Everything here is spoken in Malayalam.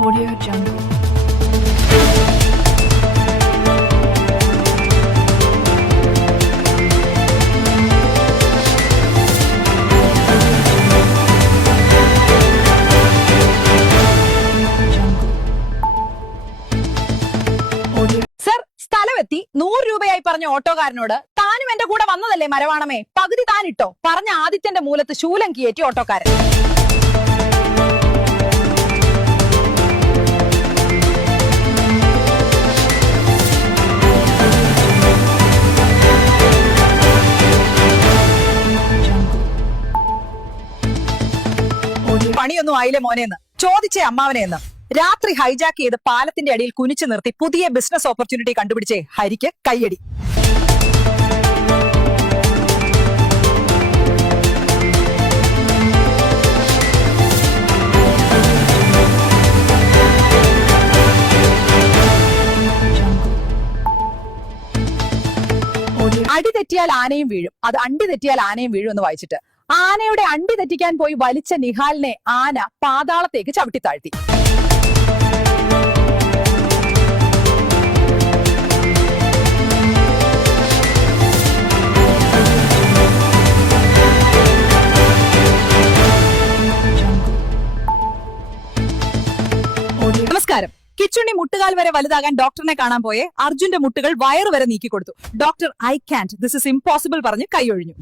Audio Jungle. സർ സ്ഥലമെത്തി നൂറ് രൂപയായി പറഞ്ഞ ഓട്ടോക്കാരനോട് താനും എന്റെ കൂടെ വന്നതല്ലേ മരവാണമേ? പകുതി താനിട്ടോ? പറഞ്ഞ ആദിത്യന്റെ മൂലത്ത് ശൂലം കയറ്റി ഓട്ടോക്കാരൻ. പണിയൊന്നും ആയില്ലേ മോനെന്ന്? ചോദിച്ചേ അമ്മാവനെന്ന്. രാത്രി ഹൈജാക്ക് ചെയ്ത് പാലത്തിന്റെ അടിയിൽ കുനിച്ചു നിർത്തി പുതിയ ബിസിനസ് ഓപ്പർച്യൂണിറ്റി കണ്ടുപിടിച്ചേ ഹരിക്ക് കയ്യടി. അടി തെറ്റിയാൽ ആനയും വീഴും. അത് അണ്ടി തെറ്റിയാൽ ആനയും വീഴും എന്ന് വായിച്ചിട്ട്. ആനയുടെ അണ്ടി തെറ്റിക്കാൻ പോയി വലിച്ച നിഹാലിനെ ആന പാതാളത്തേക്ക് ചവിട്ടി താഴ്ത്തി. നമസ്കാരം. കിച്ചുണ്ണി മുട്ടുകാൽ വരെ വലുതാകാൻ ഡോക്ടറിനെ കാണാൻ പോയെ അർജുന്റെ മുട്ടുകൾ വയറ് വരെ നീക്കി കൊടുത്തു doctor I can't this is impossible പറഞ്ഞ് കൈയൊഴിഞ്ഞു.